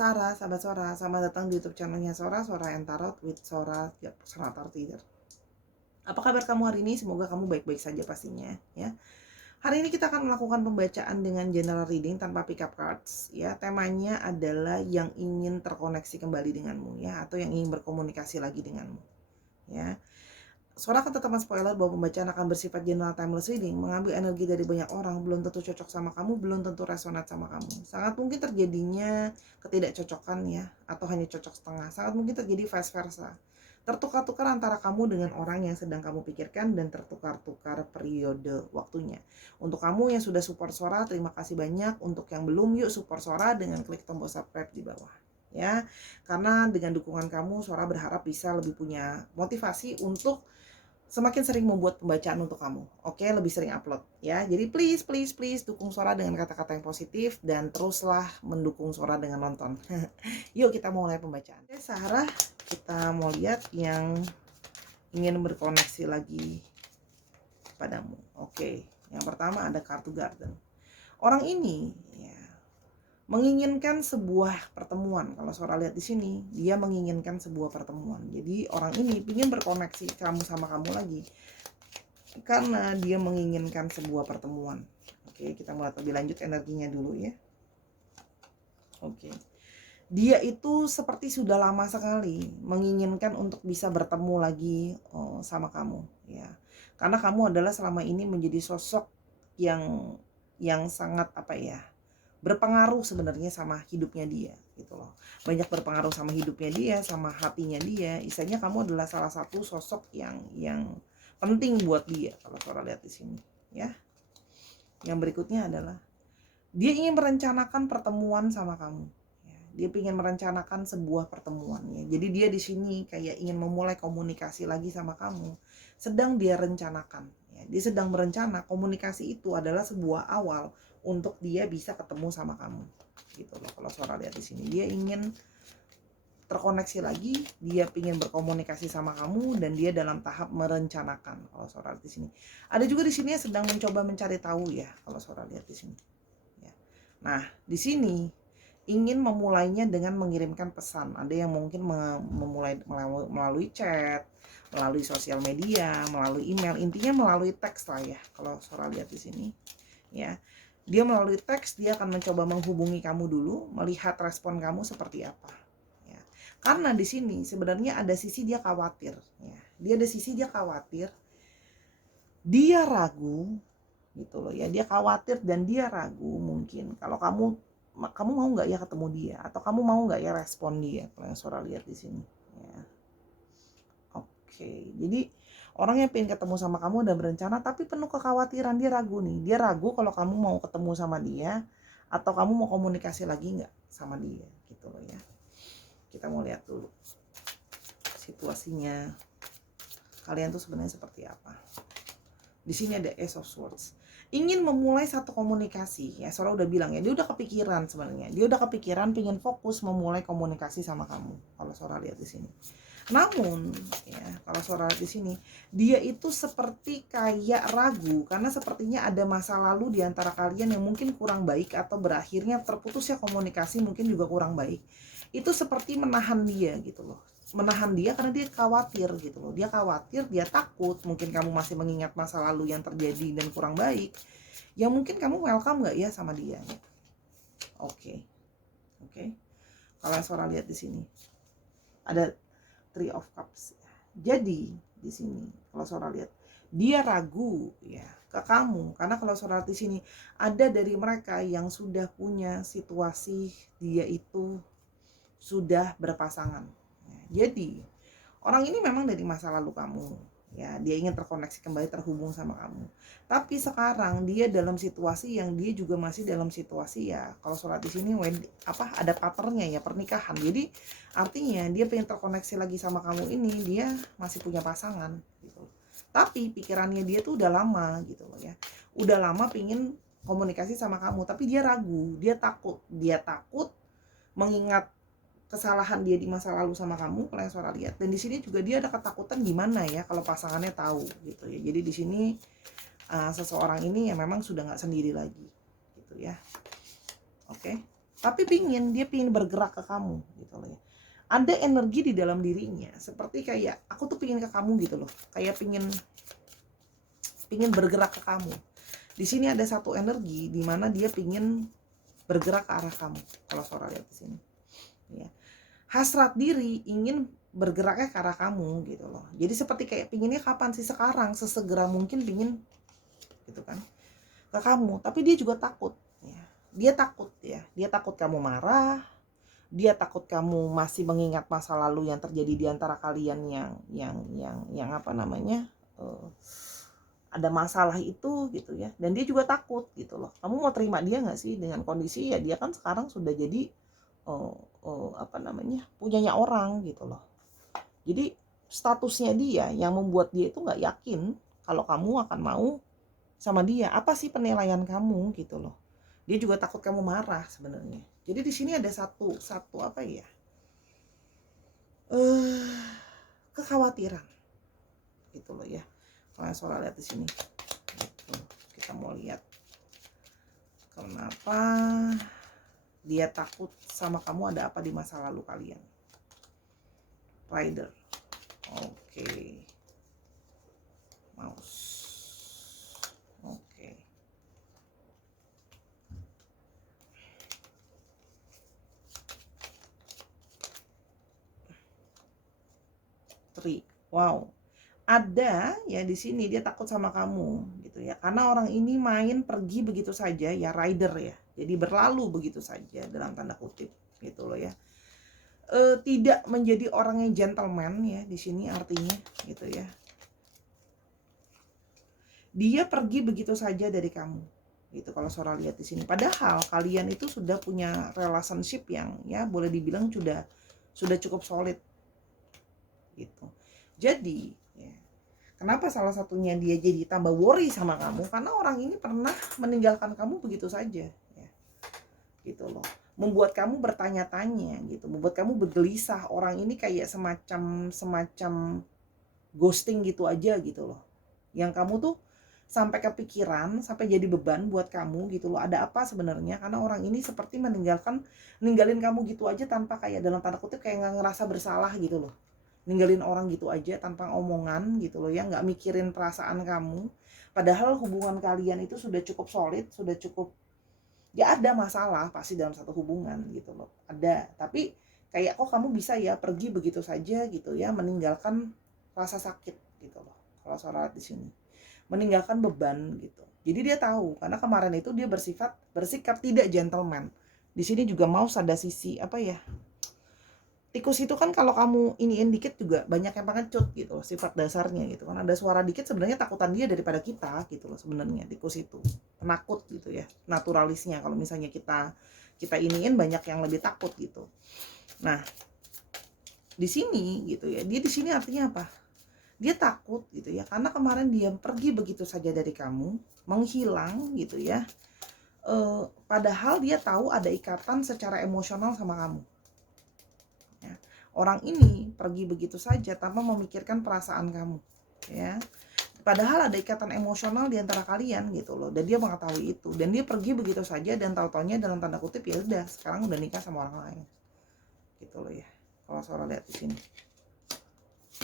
Sarah, sahabat Sora, selamat datang di YouTube channelnya Sora, Sora and Tarot with Sora, Sora Tarot Reader. Apa kabar kamu hari ini? Semoga kamu baik-baik saja pastinya, ya. Hari ini kita akan melakukan pembacaan dengan general reading tanpa pick up cards, ya. Temanya adalah yang ingin terkoneksi kembali denganmu, ya, atau yang ingin berkomunikasi lagi denganmu, ya. Sora akan tetap spoiler bahwa pembacaan akan bersifat general timeless reading, mengambil energi dari banyak orang, belum tentu cocok sama kamu, belum tentu resonate sama kamu. Sangat mungkin terjadinya ketidakcocokan, ya, atau hanya cocok setengah. Sangat mungkin terjadi vice versa. Tertukar-tukar antara kamu dengan orang yang sedang kamu pikirkan dan tertukar-tukar periode waktunya. Untuk kamu yang sudah support Sora, terima kasih banyak. Untuk yang belum, yuk support Sora dengan klik tombol subscribe di bawah, ya. Karena dengan dukungan kamu, Sora berharap bisa lebih punya motivasi untuk semakin sering membuat pembacaan untuk kamu. Oke, lebih sering upload, ya. Jadi please dukung Sora dengan kata-kata yang positif dan teruslah mendukung Sora dengan nonton. Yuk kita mulai pembacaan. Oke, Sarah, kita mau lihat yang ingin berkoneksi lagi padamu. Oke, yang pertama ada kartu Garden. Orang ini, ya, menginginkan sebuah pertemuan. Kalau Sora lihat di sini, dia menginginkan sebuah pertemuan. Jadi orang ini ingin berkoneksi kamu sama kamu lagi karena dia menginginkan sebuah pertemuan. Oke, kita mulai lebih lanjut energinya dulu, ya. Oke. Dia itu seperti sudah lama sekali menginginkan untuk bisa bertemu lagi sama kamu, ya. Karena kamu adalah selama ini menjadi sosok yang sangat apa ya, berpengaruh sebenarnya sama hidupnya dia, gitu loh. Banyak berpengaruh sama hidupnya dia, sama hatinya dia. Istilahnya kamu adalah salah satu sosok yang penting buat dia kalau Sora lihat di sini, ya. Yang berikutnya adalah dia ingin merencanakan pertemuan sama kamu. Ya, dia ingin merencanakan sebuah pertemuan, ya. Jadi dia di sini kayak ingin memulai komunikasi lagi sama kamu. Sedang dia rencanakan, ya. Dia sedang berencana komunikasi itu adalah sebuah awal untuk dia bisa ketemu sama kamu, gitu loh. Kalau Sora lihat di sini, dia ingin terkoneksi lagi, dia ingin berkomunikasi sama kamu dan dia dalam tahap merencanakan. Kalau Sora lihat di sini, ada juga di sini yang sedang mencoba mencari tahu, ya. Kalau Sora lihat di sini, ya. Nah, di sini ingin memulainya dengan mengirimkan pesan. Ada yang mungkin memulai melalui chat, melalui sosial media, melalui email, intinya melalui teks lah, ya. Kalau Sora lihat di sini, ya. Dia melalui teks, dia akan mencoba menghubungi kamu dulu, melihat respon kamu seperti apa, ya. Karena di sini sebenarnya ada sisi dia khawatir, ya. Dia ada sisi dia khawatir, dia ragu, gitu loh, ya. Dia khawatir dan dia ragu mungkin kalau kamu mau nggak ya ketemu dia, atau kamu mau nggak ya respon dia, kalau yang Sora lihat di sini, ya. Oke, jadi orang yang pengen ketemu sama kamu udah berencana tapi penuh kekhawatiran, dia ragu nih. Dia ragu kalau kamu mau ketemu sama dia atau kamu mau komunikasi lagi nggak sama dia, gitu loh, ya. Kita mau lihat dulu situasinya kalian tuh sebenarnya seperti apa. Di sini ada Ace of Swords. Ingin memulai satu komunikasi, ya. Sora udah bilang, ya, dia udah kepikiran sebenarnya. Dia udah kepikiran pengen fokus memulai komunikasi sama kamu. Kalau Sora lihat di sini. Namun, ya, kalau Sora lihat di sini, dia itu seperti kayak ragu karena sepertinya ada masa lalu di antara kalian yang mungkin kurang baik atau berakhirnya terputusnya komunikasi mungkin juga kurang baik. Itu seperti menahan dia, gitu loh. Menahan dia karena dia khawatir, gitu loh. Dia khawatir, dia takut mungkin kamu masih mengingat masa lalu yang terjadi dan kurang baik. Ya mungkin kamu welcome nggak ya sama dia, ya. Oke. Kalau Sora lihat di sini ada Three of Cups. Jadi di sini kalau Sora lihat dia ragu, ya, ke kamu karena kalau Sora lihat di sini ada dari mereka yang sudah punya situasi dia itu sudah berpasangan. Ya, jadi orang ini memang dari masa lalu kamu, ya. Dia ingin terkoneksi kembali, terhubung sama kamu. Tapi sekarang dia dalam situasi yang dia juga masih dalam situasi, ya. Kalau Sora di sini ada patternnya, ya, pernikahan. Jadi artinya dia pengen terkoneksi lagi sama kamu ini, dia masih punya pasangan, gitu. Tapi pikirannya dia tuh udah lama, gitu loh, ya. Udah lama pengen komunikasi sama kamu, tapi dia ragu, dia takut mengingat kesalahan dia di masa lalu sama kamu, kalau yang Sora lihat. Dan di sini juga dia ada ketakutan gimana ya kalau pasangannya tahu, gitu, ya. Jadi di sini seseorang ini yang memang sudah nggak sendiri lagi, gitu, ya. Oke. tapi dia pingin bergerak ke kamu gitu loh ya. Ada energi di dalam dirinya seperti kayak aku tuh pingin ke kamu gitu loh, kayak pingin bergerak ke kamu. Di sini ada satu energi di mana dia pingin bergerak ke arah kamu. Kalau Sora lihat di sini ya, hasrat diri ingin bergeraknya ke arah kamu gitu loh. Jadi seperti kayak pinginnya kapan sih, sekarang, sesegera mungkin pingin gitu kan ke kamu. Tapi dia juga takut ya. Dia takut kamu marah, dia takut kamu masih mengingat masa lalu yang terjadi di antara kalian yang apa namanya, ada masalah itu gitu ya. Dan dia juga takut gitu loh, kamu mau terima dia nggak sih dengan kondisi ya dia kan sekarang sudah jadi apa namanya, punyanya orang gitu loh. Jadi statusnya dia yang membuat dia itu nggak yakin kalau kamu akan mau sama dia. Apa sih penilaian kamu gitu loh. Dia juga takut kamu marah sebenarnya. Jadi di sini ada satu apa ya, kekhawatiran gitu loh ya. Kalau Sora lihat di sini gitu. Kita mau lihat kenapa dia takut sama kamu, ada apa di masa lalu kalian. Rider. Oke. Mouse. Oke. Tri. Wow. Ada ya di sini dia takut sama kamu gitu ya. Karena orang ini main pergi begitu saja ya, rider ya. Jadi berlalu begitu saja dalam tanda kutip gitu loh ya. Tidak menjadi orang yang gentleman ya di sini artinya gitu ya. Dia pergi begitu saja dari kamu gitu kalau Sora lihat di sini. Padahal kalian itu sudah punya relationship yang ya boleh dibilang sudah cukup solid gitu. Jadi ya, kenapa salah satunya dia jadi tambah worry sama kamu, karena orang ini pernah meninggalkan kamu begitu saja ya. Gitu loh. Membuat kamu bertanya-tanya gitu, membuat kamu bergelisah. Orang ini kayak semacam ghosting gitu aja gitu loh. Yang kamu tuh sampai kepikiran, sampai jadi beban buat kamu gitu loh. Ada apa sebenarnya? Karena orang ini seperti ninggalin kamu gitu aja tanpa kayak dalam tanda kutip kayak nggak ngerasa bersalah gitu loh. Ninggalin orang gitu aja tanpa omongan gitu loh ya, nggak mikirin perasaan kamu. Padahal hubungan kalian itu sudah cukup solid, sudah cukup, ya ada masalah pasti dalam satu hubungan gitu loh. Ada, tapi kayak kok kamu bisa ya pergi begitu saja gitu ya, meninggalkan rasa sakit gitu loh. Kalau Sora di sini meninggalkan beban gitu. Jadi dia tahu karena kemarin itu dia bersikap tidak gentleman. Di sini juga mau ada sisi apa ya? Tikus itu kan kalau kamu iniin dikit juga banyak yang pengecut gitu loh, sifat dasarnya gitu kan. Ada suara dikit sebenarnya takutan dia daripada kita gitu loh sebenarnya. Tikus itu penakut gitu ya, naturalisnya. Kalau misalnya kita iniin banyak yang lebih takut gitu. Nah, di sini gitu ya. Dia di sini artinya apa? Dia takut gitu ya, karena kemarin dia pergi begitu saja dari kamu, menghilang gitu ya. Padahal dia tahu ada ikatan secara emosional sama kamu. Ya. Orang ini pergi begitu saja tanpa memikirkan perasaan kamu, ya. Padahal ada ikatan emosional di antara kalian gitu loh, dan dia mengetahui itu, dan dia pergi begitu saja dan tahu-taunya dalam tanda kutip ya udah sekarang udah nikah sama orang lain, gitu loh ya. Kalau Sora lihat di sini,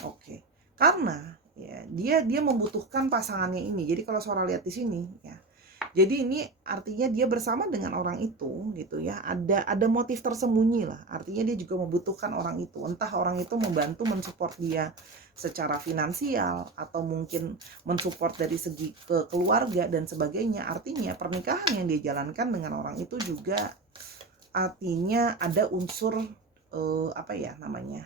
oke. Karena ya dia membutuhkan pasangannya ini. Jadi kalau Sora lihat di sini ya, jadi ini artinya dia bersama dengan orang itu gitu ya. Ada motif tersembunyi lah. Artinya dia juga membutuhkan orang itu. Entah orang itu membantu mensupport dia secara finansial atau mungkin mensupport dari segi keluarga dan sebagainya. Artinya pernikahan yang dia jalankan dengan orang itu juga artinya ada unsur apa ya namanya?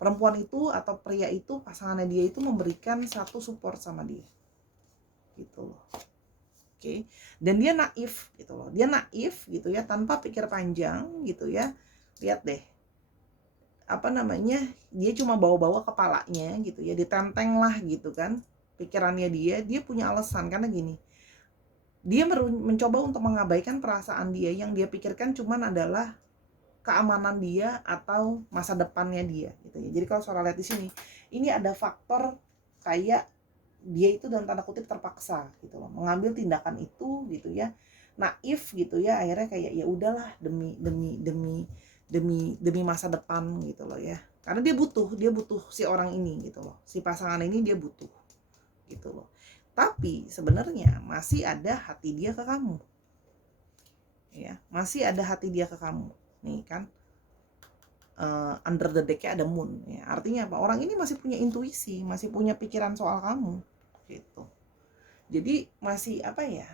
Perempuan itu atau pria itu, pasangannya dia itu memberikan satu support sama dia. Gitu loh. Oke. Dan dia naif gitu loh. Dia naif gitu ya, tanpa pikir panjang gitu ya. Lihat deh. Apa namanya? Dia cuma bawa-bawa kepalanya gitu ya, ditenteng lah gitu kan. Pikirannya dia punya alasan karena gini. Dia mencoba untuk mengabaikan perasaan dia, yang dia pikirkan cuman adalah keamanan dia atau masa depannya dia gitu ya. Jadi kalau Sora lihat di sini, ini ada faktor kayak dia itu dalam tanda kutip terpaksa gitu loh mengambil tindakan itu gitu ya, naif gitu ya, akhirnya kayak ya udahlah demi masa depan gitu loh ya. Karena dia butuh si orang ini gitu loh. Si pasangan ini dia butuh gitu loh. Tapi sebenarnya masih ada hati dia ke kamu. Ya, masih ada hati dia ke kamu. Nih kan under the deck-nya ada moon ya. Artinya apa? Orang ini masih punya intuisi, masih punya pikiran soal kamu gitu. Jadi masih apa ya?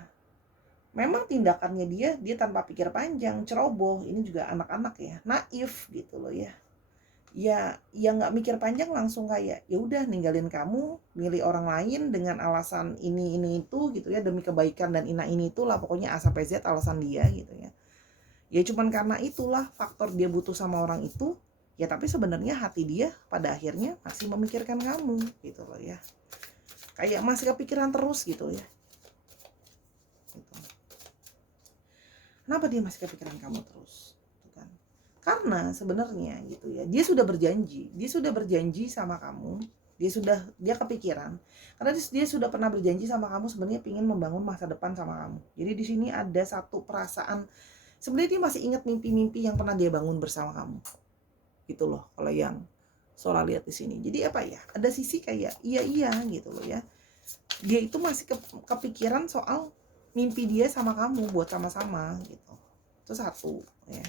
Memang tindakannya dia tanpa pikir panjang, ceroboh. Ini juga anak-anak ya, naif gitu loh ya. Ya nggak mikir panjang, langsung kayak ya udah ninggalin kamu, milih orang lain dengan alasan ini itu gitu ya, demi kebaikan dan ini itulah pokoknya A sampai Z alasan dia gitu ya. Ya cuman karena itulah faktor dia butuh sama orang itu. Ya tapi sebenarnya hati dia pada akhirnya masih memikirkan kamu gitu loh ya. Kayak masih kepikiran terus gitu ya. Gitu. Kenapa dia masih kepikiran kamu terus? Gitu kan. Karena sebenarnya gitu ya, dia sudah berjanji sama kamu, dia kepikiran. Karena dia sudah pernah berjanji sama kamu sebenarnya ingin membangun masa depan sama kamu. Jadi di sini ada satu perasaan sebenarnya dia masih ingat mimpi-mimpi yang pernah dia bangun bersama kamu. Gitu loh kalau yang Sora lihat di sini. Jadi apa ya? Ada sisi kayak iya gitu loh ya. Dia itu masih kepikiran soal mimpi dia sama kamu buat sama-sama gitu. Itu satu ya.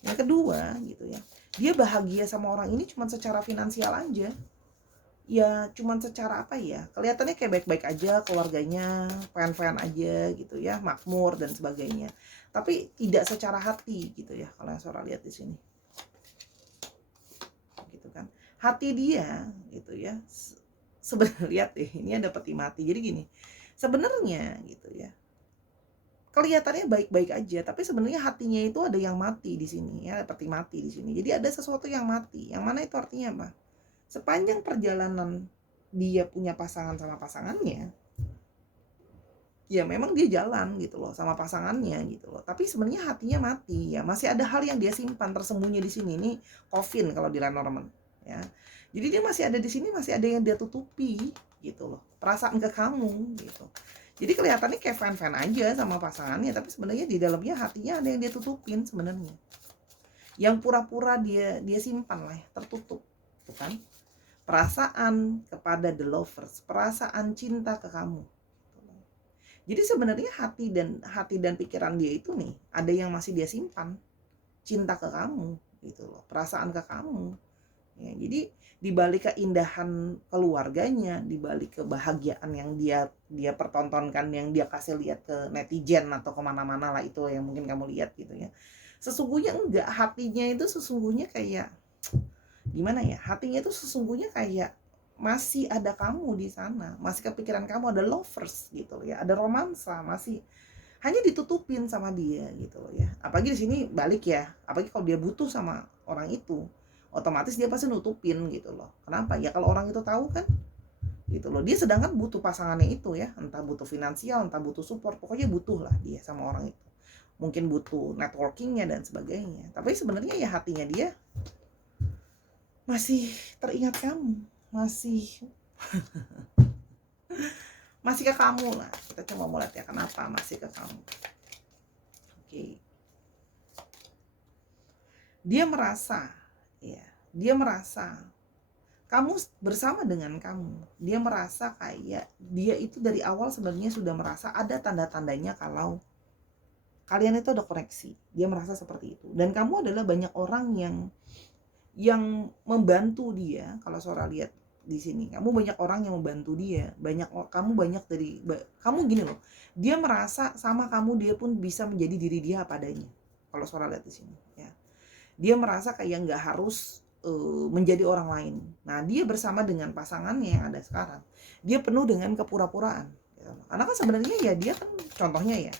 Yang kedua gitu ya, dia bahagia sama orang ini cuma secara finansial aja. Ya cuman secara apa ya, kelihatannya kayak baik-baik aja, keluarganya fan-fan aja gitu ya, makmur dan sebagainya. Tapi tidak secara hati gitu ya, kalau yang Sora lihat di sini. Gitu kan. Hati dia gitu ya. Sebenarnya lihat deh, ini ada peti mati. Jadi gini, sebenarnya gitu ya, kelihatannya baik-baik aja, tapi sebenarnya hatinya itu ada yang mati di sini ya, peti mati di sini. Jadi ada sesuatu yang mati. Yang mana itu artinya apa? Sepanjang perjalanan dia punya pasangan sama pasangannya, ya memang dia jalan gitu loh sama pasangannya gitu loh. Tapi sebenarnya hatinya mati ya, masih ada hal yang dia simpan tersembunyi di sini. Ini coffin kalau di Lenormand ya. Jadi dia masih ada di sini, masih ada yang dia tutupi gitu loh. Perasaan ke kamu gitu. Jadi kelihatannya kayak fan-fan aja sama pasangannya, tapi sebenarnya di dalamnya hatinya ada yang dia tutupin sebenarnya. Yang pura-pura dia simpan lah, tertutup, tuh kan? Perasaan kepada the lovers, perasaan cinta ke kamu. Jadi sebenarnya hati dan pikiran dia itu nih, ada yang masih dia simpan, cinta ke kamu gitu loh, perasaan ke kamu. Ya, jadi di balik keindahan keluarganya, di balik kebahagiaan yang dia pertontonkan, yang dia kasih lihat ke netizen atau kemana-mana lah, itu yang mungkin kamu lihat gitu ya. Sesungguhnya enggak, hatinya itu sesungguhnya kayak gimana ya? Hatinya itu sesungguhnya kayak masih ada kamu di sana, masih kepikiran kamu, ada lovers gitu ya, ada romansa, masih hanya ditutupin sama dia gitu loh ya. Apalagi di sini balik ya, apalagi kalau dia butuh sama orang itu, otomatis dia pasti nutupin gitu loh. Kenapa? Ya kalau orang itu tahu kan gitu loh. Dia sedangkan butuh pasangannya itu ya, entah butuh finansial, entah butuh support, pokoknya butuh lah dia sama orang itu. Mungkin butuh networkingnya dan sebagainya. Tapi sebenarnya ya hatinya dia masih teringat kamu, masih ke kamu lah. Kita cuma mau lihat ya kenapa masih ke kamu. Oke. Dia merasa kamu bersama dengan kamu. Dia merasa kayak dia itu dari awal sebenarnya sudah merasa ada tanda-tandanya kalau kalian itu ada koneksi. Dia merasa seperti itu. Dan kamu adalah banyak orang yang membantu dia. Kalau Sora lihat di sini, kamu banyak orang yang membantu dia. Kamu gini loh. Dia merasa sama kamu dia pun bisa menjadi diri dia apa adanya. Kalau Sora lihat di sini ya. Dia merasa kayak nggak harus menjadi orang lain. Nah, dia bersama dengan pasangannya yang ada sekarang, dia penuh dengan kepura-puraan gitu. Karena kan sebenarnya ya dia kan contohnya ya,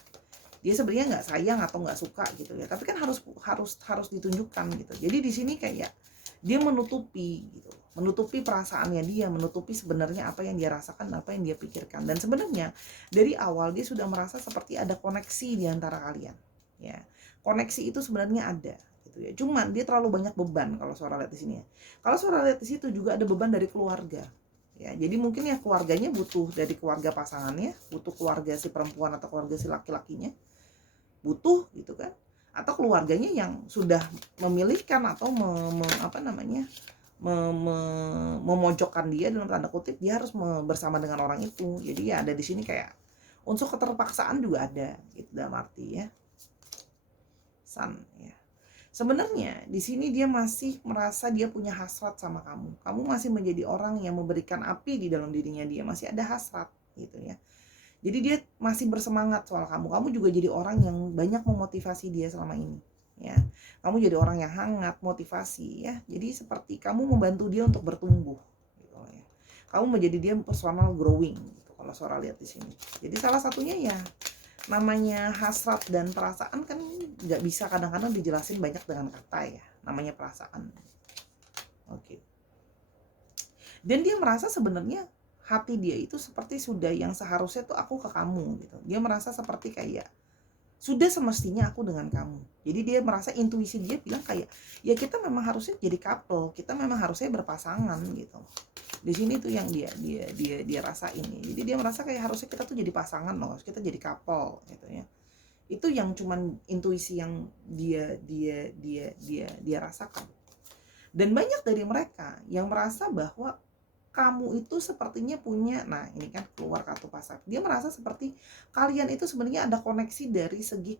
dia sebenarnya nggak sayang atau nggak suka gitu ya, tapi kan harus ditunjukkan gitu. Jadi di sini kayak dia menutupi gitu, menutupi perasaannya dia, menutupi sebenarnya apa yang dia rasakan, apa yang dia pikirkan. Dan sebenarnya dari awal dia sudah merasa seperti ada koneksi di antara kalian ya. Koneksi itu sebenarnya ada gitu ya. Cuman dia terlalu banyak beban kalau Sora lihat di sini ya. Kalau Sora lihat di situ juga ada beban dari keluarga. Ya, jadi mungkin ya keluarganya butuh dari keluarga pasangannya, butuh keluarga si perempuan atau keluarga si laki-lakinya. butuh gitu kan, atau keluarganya yang sudah memilihkan atau memojokkan dia dalam tanda kutip, dia harus bersama dengan orang itu. Jadi ya ada di sini kayak unsur keterpaksaan juga ada gitu, dalam arti ya Sun ya. Sebenarnya di sini dia masih merasa dia punya hasrat sama kamu. Kamu masih menjadi orang yang memberikan api di dalam dirinya dia, masih ada hasrat gitu ya. Jadi dia masih bersemangat soal kamu. Kamu juga jadi orang yang banyak memotivasi dia selama ini ya. Kamu jadi orang yang hangat, motivasi ya. Jadi seperti kamu membantu dia untuk bertumbuh gitu ya. Kamu menjadi dia personal growing gitu kalau Sora lihat di sini. Jadi salah satunya ya namanya hasrat dan perasaan kan nggak bisa kadang-kadang dijelasin banyak dengan kata ya, namanya perasaan. Oke. Dan dia merasa sebenarnya hati dia itu seperti sudah yang seharusnya tuh aku ke kamu gitu. Dia merasa seperti kayak sudah semestinya aku dengan kamu. Jadi dia merasa intuisi dia bilang kayak ya kita memang harusnya jadi couple, kita memang harusnya berpasangan gitu. Di sini tuh yang dia rasain nih. Jadi dia merasa kayak harusnya kita tuh jadi pasangan loh, kita jadi couple gitu ya. Itu yang cuman intuisi yang dia rasakan. Dan banyak dari mereka yang merasa bahwa kamu itu sepertinya punya, nah ini kan keluar kartu pasar. Dia merasa seperti kalian itu sebenarnya ada koneksi dari segi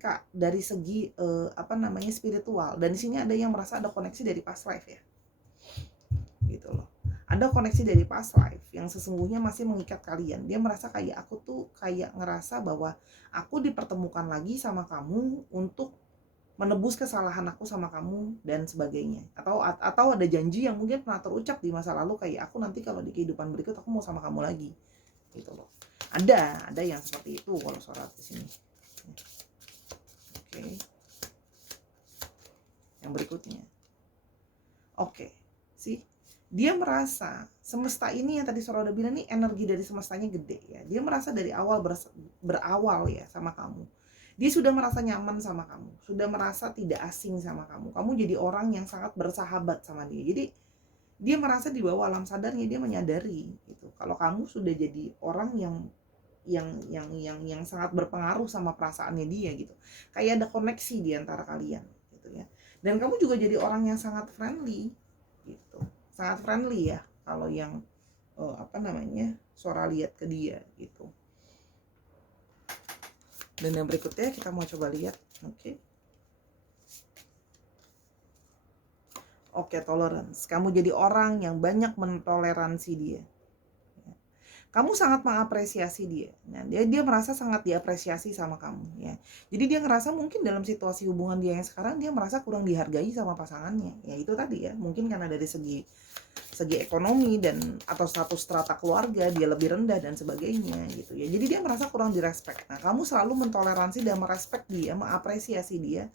spiritual. Dan di sini ada yang merasa ada koneksi dari past life ya. Gitu loh. Ada koneksi dari past life yang sesungguhnya masih mengikat kalian. Dia merasa kayak aku tuh kayak ngerasa bahwa aku dipertemukan lagi sama kamu untuk menebus kesalahan aku sama kamu dan sebagainya, atau ada janji yang mungkin pernah terucap di masa lalu kayak aku nanti kalau di kehidupan berikut aku mau sama kamu lagi gitu loh. Ada yang seperti itu kalau Sora di sini. Oke. Yang berikutnya, oke sih, dia merasa semesta ini yang tadi Sora udah bilang nih, energi dari semestanya gede ya. Dia merasa dari awal berawal ya sama kamu. Dia sudah merasa nyaman sama kamu, sudah merasa tidak asing sama kamu. Kamu jadi orang yang sangat bersahabat sama dia. Jadi dia merasa di bawah alam sadarnya dia menyadari gitu. Kalau kamu sudah jadi orang yang sangat berpengaruh sama perasaannya dia gitu. Kayak ada koneksi di antara kalian gitu ya. Dan kamu juga jadi orang yang sangat friendly gitu. Sangat friendly ya kalau yang Sora lihat ke dia gitu. Dan yang berikutnya kita mau coba lihat. Oke, tolerance. Kamu jadi orang yang banyak mentoleransi dia. Kamu sangat mengapresiasi dia. Nah, dia merasa sangat diapresiasi sama kamu ya. Jadi dia ngerasa mungkin dalam situasi hubungan dia yang sekarang dia merasa kurang dihargai sama pasangannya. Ya itu tadi ya, mungkin karena dari segi ekonomi dan atau status strata keluarga dia lebih rendah dan sebagainya gitu ya. Jadi dia merasa kurang direspek. Nah, kamu selalu mentoleransi dan merespek dia, mengapresiasi dia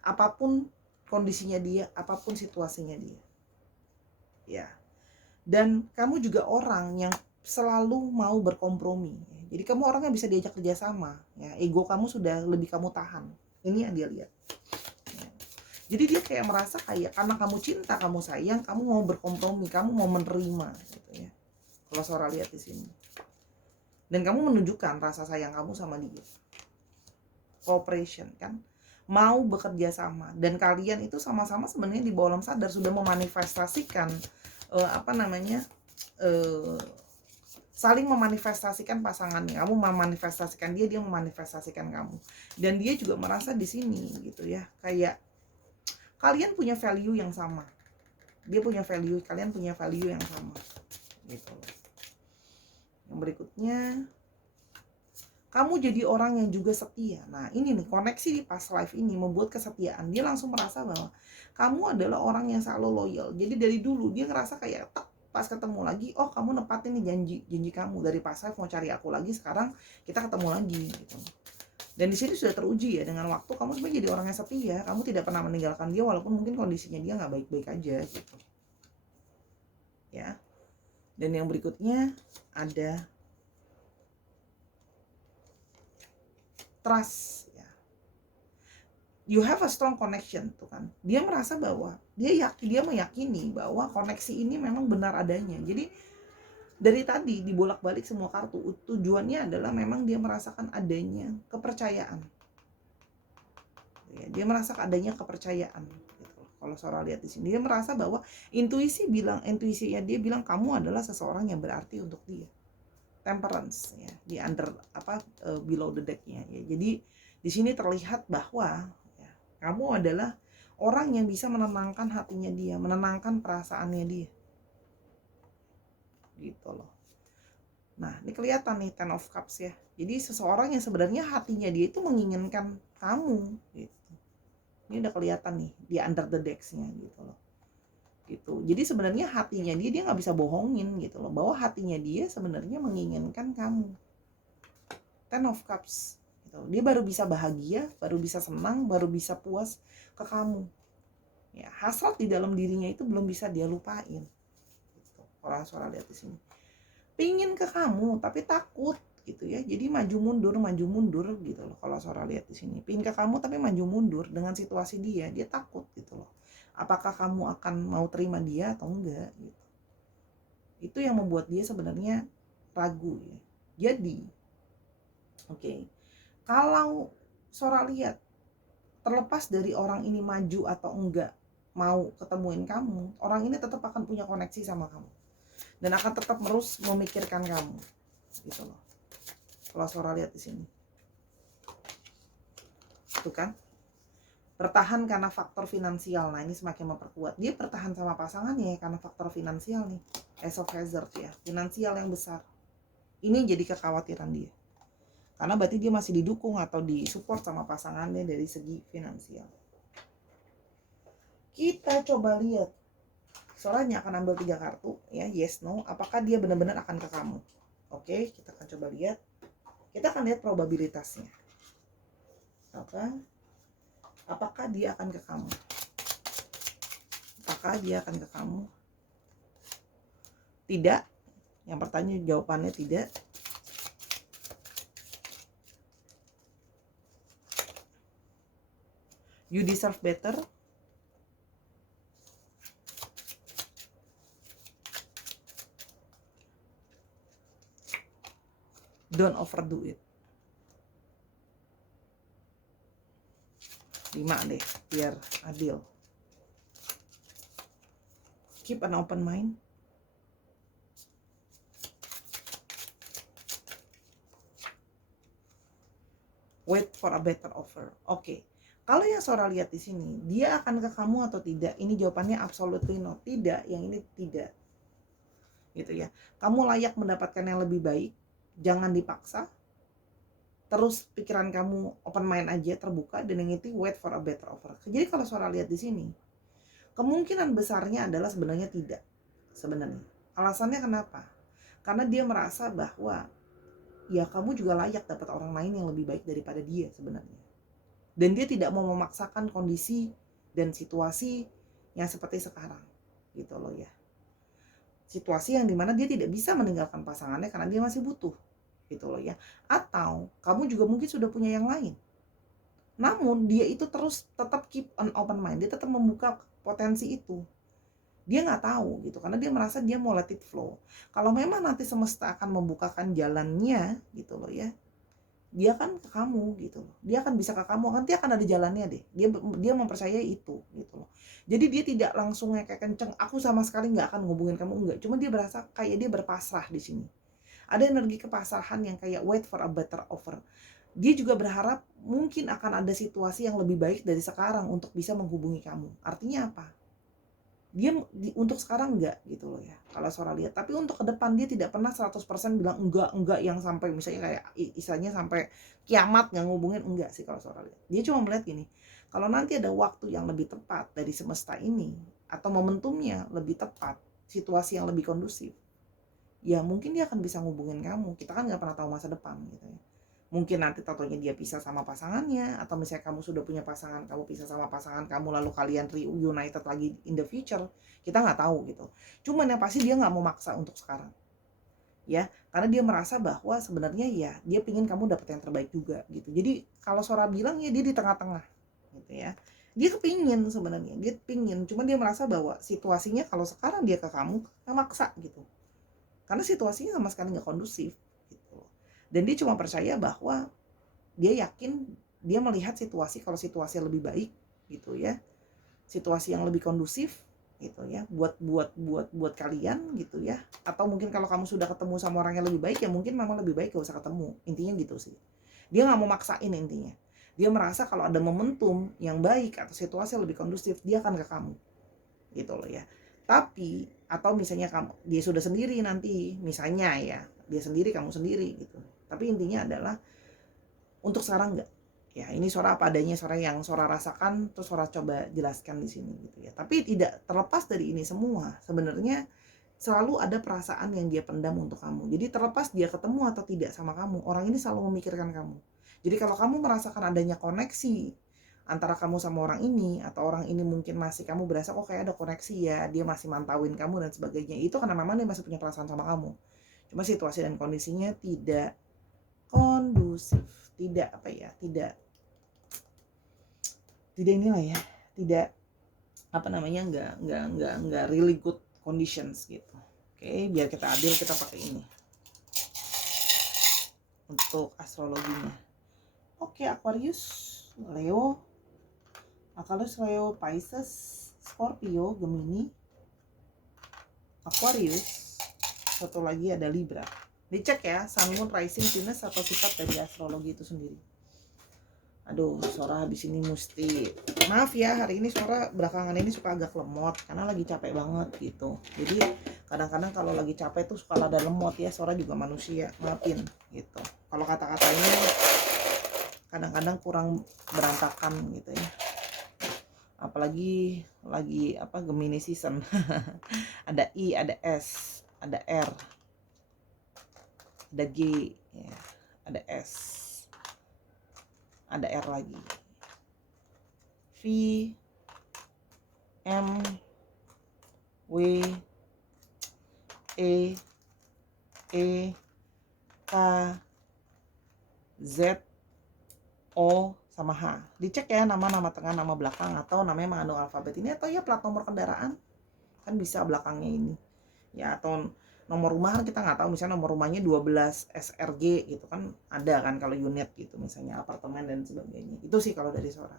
apapun kondisinya dia, apapun situasinya dia. Ya. Dan kamu juga orang yang selalu mau berkompromi. Jadi kamu orang yang bisa diajak kerjasama. Ya, ego kamu sudah lebih kamu tahan. Ini yang dia lihat. Ya. Jadi dia kayak merasa kayak karena kamu cinta, kamu sayang, kamu mau berkompromi, kamu mau menerima, gitu ya. Kalau Sora lihat di sini. Dan kamu menunjukkan rasa sayang kamu sama dia. Cooperation kan, mau bekerja sama. Dan kalian itu sama-sama sebenarnya di bawah alam sadar sudah memanifestasikan saling memanifestasikan pasangannya. Kamu memanifestasikan dia, dia memanifestasikan kamu. Dan dia juga merasa di sini gitu ya, kayak kalian punya value yang sama. Dia punya value, kalian punya value yang sama. Gitu. Yang berikutnya, kamu jadi orang yang juga setia. Nah, ini nih koneksi di past life ini membuat kesetiaan. Dia langsung merasa bahwa kamu adalah orang yang selalu loyal. Jadi dari dulu dia ngerasa kayak pas ketemu lagi, oh kamu nepatin nih janji kamu dari past life mau cari aku lagi, sekarang kita ketemu lagi gitu. Dan di sini sudah teruji ya, dengan waktu kamu sebenarnya jadi orang yang setia. Kamu tidak pernah meninggalkan dia walaupun mungkin kondisinya dia nggak baik-baik aja gitu. Ya. Dan yang berikutnya ada trust ya. You have a strong connection tuh kan. Dia merasa bahwa dia meyakini bahwa koneksi ini memang benar adanya. Jadi dari tadi dibolak-balik semua kartu, tujuannya adalah memang dia merasakan adanya kepercayaan. ya. Dia merasa adanya kepercayaan gitu. Kalau Sora lihat di sini dia merasa bahwa intuisinya dia bilang kamu adalah seseorang yang berarti untuk dia. Temperance ya, di under below the deck-nya ya. Jadi di sini terlihat bahwa ya, kamu adalah orang yang bisa menenangkan hatinya dia, menenangkan perasaannya dia. Gitu loh. Nah, ini kelihatan nih Ten of Cups ya. Jadi seseorang yang sebenarnya hatinya dia itu menginginkan kamu gitu. Ini udah kelihatan nih di under the decks-nya gitu loh. Gitu. Jadi sebenarnya hatinya dia nggak bisa bohongin gitu loh, bahwa hatinya dia sebenarnya menginginkan kamu. Ten of Cups gitu. Dia baru bisa bahagia, baru bisa senang, baru bisa puas ke kamu. Ya, hasrat di dalam dirinya itu belum bisa dia lupain. Gitu. Kalau Sora lihat di sini. Pingin ke kamu tapi takut gitu ya. Jadi maju mundur gitu loh. Kalau Sora lihat di sini, pingin ke kamu tapi maju mundur dengan situasi dia takut gitu loh. Apakah kamu akan mau terima dia atau enggak gitu. Itu yang membuat dia sebenarnya ragu ya. Jadi kalau Sora lihat terlepas dari orang ini maju atau enggak mau ketemuin kamu, orang ini tetap akan punya koneksi sama kamu dan akan tetap terus memikirkan kamu gitu loh. Kalau Sora lihat di sini tuh kan, bertahan karena faktor finansial. Nah, ini semakin memperkuat dia bertahan sama pasangannya karena faktor finansial nih. Ace of Hazard ya, finansial yang besar. Ini jadi kekhawatiran dia karena berarti dia masih didukung atau disupport sama pasangannya dari segi finansial. Kita coba lihat, Soranya akan ambil 3 kartu ya, yes no, apakah dia benar-benar akan ke kamu. Oke, kita akan coba lihat. Kita akan lihat probabilitasnya. Apakah dia akan ke kamu? Apakah dia akan ke kamu? Tidak. Yang pertanyaan jawabannya tidak. You deserve better. Don't overdo it. 5 deh, biar adil. Keep an open mind. Wait for a better offer. Oke. Kalau yang Sora lihat di sini, dia akan ke kamu atau tidak? Ini jawabannya absolutely no. Tidak, yang ini tidak. Gitu ya. Kamu layak mendapatkan yang lebih baik. Jangan dipaksa. Terus pikiran kamu open mind aja, terbuka, dan yang itu wait for a better offer. Jadi kalau Sora lihat di sini, kemungkinan besarnya adalah sebenarnya tidak. Sebenarnya. Alasannya kenapa? Karena dia merasa bahwa ya kamu juga layak dapat orang lain yang lebih baik daripada dia sebenarnya. Dan dia tidak mau memaksakan kondisi dan situasi yang seperti sekarang. Gitu loh ya. Situasi yang dimana dia tidak bisa meninggalkan pasangannya karena dia masih butuh. Gitu loh ya. Atau kamu juga mungkin sudah punya yang lain. Namun dia itu terus tetap keep an open mind. Dia tetap membuka potensi itu. Dia nggak tahu gitu karena dia merasa dia mau let it flow. Kalau memang nanti semesta akan membukakan jalannya gitu loh ya, dia kan ke kamu gitu loh, dia akan bisa ke kamu, nanti akan ada jalannya deh. Dia mempercayai itu gitu loh. Jadi dia tidak langsung kayak kenceng aku sama sekali nggak akan ngubungin kamu, enggak. Cuma dia berasa kayak dia berpasrah di sini. Ada energi kepasrahan yang kayak wait for a better offer. Dia juga berharap mungkin akan ada situasi yang lebih baik dari sekarang untuk bisa menghubungi kamu. Artinya apa? Dia untuk sekarang enggak gitu loh ya kalau Sora lihat, tapi untuk ke depan dia tidak pernah 100% bilang enggak yang sampai misalnya kayak istilahnya sampai kiamat nggak ngubungin, enggak sih kalau Sora lihat. Dia cuma melihat gini, kalau nanti ada waktu yang lebih tepat dari semesta ini atau momentumnya lebih tepat, situasi yang lebih kondusif, ya mungkin dia akan bisa ngubungin kamu. Kita kan nggak pernah tahu masa depan gitu ya. Mungkin nanti tentunya dia pisah sama pasangannya, atau misalnya kamu sudah punya pasangan, kamu pisah sama pasangan kamu lalu kalian reunited lagi in the future, kita nggak tahu gitu. Cuman yang pasti dia nggak mau maksa untuk sekarang ya, karena dia merasa bahwa sebenarnya ya dia pingin kamu dapet yang terbaik juga gitu. Jadi kalau Sora bilang ya dia di tengah-tengah gitu ya, dia kepingin sebenarnya, dia pingin, cuman dia merasa bahwa situasinya kalau sekarang dia ke kamu nggak maksa gitu, karena situasinya sama sekali nggak kondusif gitu. Dan dia cuma percaya bahwa dia yakin dia melihat situasi, kalau situasi lebih baik gitu ya, situasi yang lebih kondusif gitu ya, buat kalian gitu ya. Atau mungkin kalau kamu sudah ketemu sama orang yang lebih baik, ya mungkin memang lebih baik gak usah ketemu, intinya gitu sih. Dia nggak mau maksain, intinya dia merasa kalau ada momentum yang baik atau situasi yang lebih kondusif, dia akan ke kamu gitu loh ya. Tapi atau misalnya kamu, dia sudah sendiri nanti, misalnya ya dia sendiri, kamu sendiri gitu, tapi intinya adalah untuk sekarang enggak. Ya, ini Sora apa adanya, Sora yang Sora rasakan, terus Sora coba jelaskan di sini gitu ya. Tapi tidak terlepas dari ini semua, sebenarnya selalu ada perasaan yang dia pendam untuk kamu. Jadi terlepas dia ketemu atau tidak sama kamu, orang ini selalu memikirkan kamu. Jadi kalau kamu merasakan adanya koneksi antara kamu sama orang ini, atau orang ini mungkin masih kamu berasa kok kayak ada koneksi ya, dia masih mantauin kamu dan sebagainya, itu karena memang dia masih punya perasaan sama kamu. Cuma situasi dan kondisinya tidak kondusif, tidak apa ya, tidak inilah ya, tidak apa namanya, nggak really good conditions gitu. Oke, biar kita adil, kita pakai ini untuk astrologinya. Oke, Aquarius, Leo, Leo, Pisces, Scorpio, Gemini, Aquarius, satu lagi ada Libra. Dicek ya, Sun, Moon, Rising, Venus atau sifat dari astrologi itu sendiri. Aduh, Sora habis ini mesti, maaf ya, hari ini Sora belakangan ini suka agak lemot karena lagi capek banget gitu. Jadi kadang-kadang kalau lagi capek tuh suka ada lemot ya, Sora juga manusia, maafin gitu. Kalau kata-katanya kadang-kadang kurang berantakan gitu ya. Apalagi lagi apa, Gemini season. Ada I, ada S, ada R, ada G, ya, ada S, ada R lagi, V, M, W, E, K, Z, O, sama H. Dicek ya nama-nama tengah, nama belakang, atau namanya mengandung alfabet ini, atau ya plat nomor kendaraan kan bisa belakangnya ini ya, atau nomor rumah kan kita nggak tahu, misalnya nomor rumahnya 12 SRG gitu kan, ada kan kalau unit gitu, misalnya apartemen dan sebagainya. Itu sih kalau dari Sora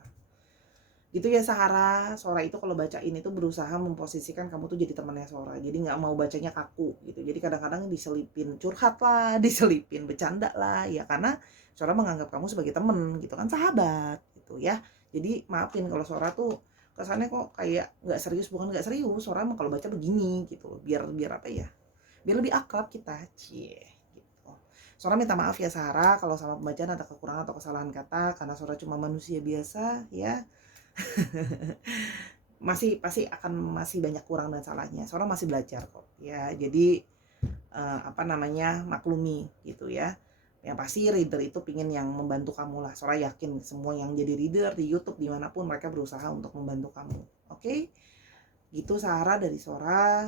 gitu ya. Sora itu kalau bacain itu berusaha memposisikan kamu tuh jadi temannya Sora, jadi nggak mau bacanya kaku gitu. Jadi kadang-kadang diselipin curhat lah, diselipin bercanda lah ya, karena Sora menganggap kamu sebagai temen gitu kan, sahabat gitu ya. Jadi maafin kalau Sora tuh kesannya kok kayak nggak serius. Bukan nggak serius, Sora emang kalau baca begini gitu, biar apa ya, biar lebih akrab kita, cie gitu. Sora minta maaf ya Sarah kalau sama pembacaan ada kekurangan atau kesalahan kata, karena Sora cuma manusia biasa ya. Pasti akan masih banyak kurang dan salahnya. Sora masih belajar kok ya. Jadi apa namanya, maklumi gitu ya. Yang pasti reader itu pingin yang membantu kamu lah. Sora yakin semua yang jadi reader di YouTube dimanapun mereka berusaha untuk membantu kamu. Oke? Gitu Sarah dari Sora.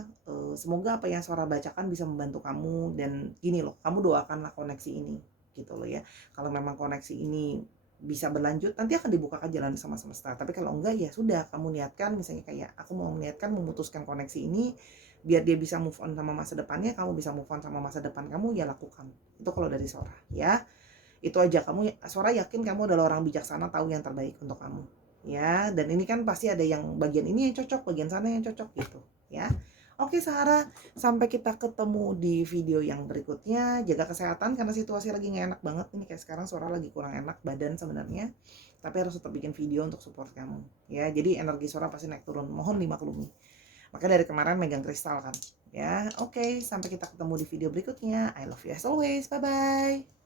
Semoga apa yang Sora bacakan bisa membantu kamu. Dan gini loh, kamu doakanlah koneksi ini gitu loh ya. Kalau memang koneksi ini bisa berlanjut, nanti akan dibukakan jalan sama semesta. Tapi kalau enggak ya sudah, kamu niatkan, misalnya kayak aku mau niatkan memutuskan koneksi ini biar dia bisa move on sama masa depannya, kamu bisa move on sama masa depan kamu, ya lakukan. Itu kalau dari Sora ya. Itu aja, Sora yakin kamu adalah orang bijaksana, tahu yang terbaik untuk kamu ya. Dan ini kan pasti ada yang bagian ini yang cocok, bagian sana yang cocok gitu ya. Oke Sarah, sampai kita ketemu di video yang berikutnya. Jaga kesehatan karena situasi lagi gak enak banget. Ini kayak sekarang Sora lagi kurang enak badan sebenarnya, tapi harus tetap bikin video untuk support kamu ya. Jadi energi Sora pasti naik turun, mohon dimaklumi. Makanya dari kemarin megang kristal kan ya. Oke, sampai kita ketemu di video berikutnya. I love you as always, bye bye.